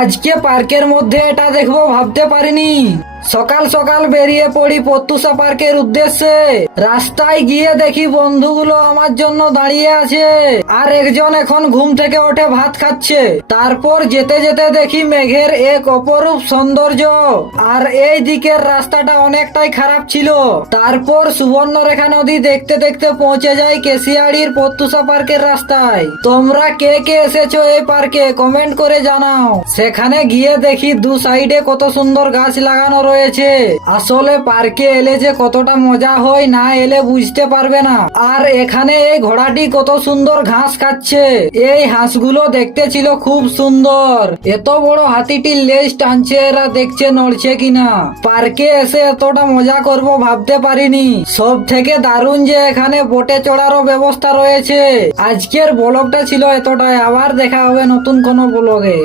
আজকে পার্কের মধ্যে এটা দেখবো ভাবতে পারিনি। সকাল সকাল বেরিয়ে পড়ি প্রত্যুষা পার্কের উদ্দেশ্যে। রাস্তায় গিয়ে দেখি বন্ধুগুলো আমার জন্য দাঁড়িয়ে আছে, আর একজন এখন ঘুম থেকে উঠে ভাত খাচ্ছে। তারপর যেতে যেতে দেখি মেঘের এক অপরূপ সৌন্দর্য, আর এই দিকের রাস্তাটা অনেকটাই খারাপ ছিল। তারপর সুবর্ণরেখা নদী দেখতে দেখতে পৌঁছে যাই কেশিয়াড়ির প্রত্যুষা পার্কের রাস্তায়। তোমরা কে কে এসেছো এই পার্কে কমেন্ট করে জানাও। সেখানে গিয়ে দেখি দু সাইডে কত সুন্দর গাছ লাগানো রয়েছে। আসলে পার্কে এলে যে কতটা মজা হয়, না এলে বুঝতে পারবে না। আর এখানে এই ঘোড়াটি কত সুন্দর ঘাস খাচ্ছে। এই হাঁসগুলো দেখতে ছিল খুব সুন্দর। এত বড় হাতিটির লেজ টানছে, এরা দেখছে নড়ছে কিনা। পার্কে এসে এতটা মজা করব ভাবতে পারিনি। সব থেকে দারুণ যে এখানে বোটে চড়ারও ব্যবস্থা রয়েছে। আজকের ব্লগটা ছিল এতটাই, আবার দেখা হবে নতুন কোনো ব্লগে।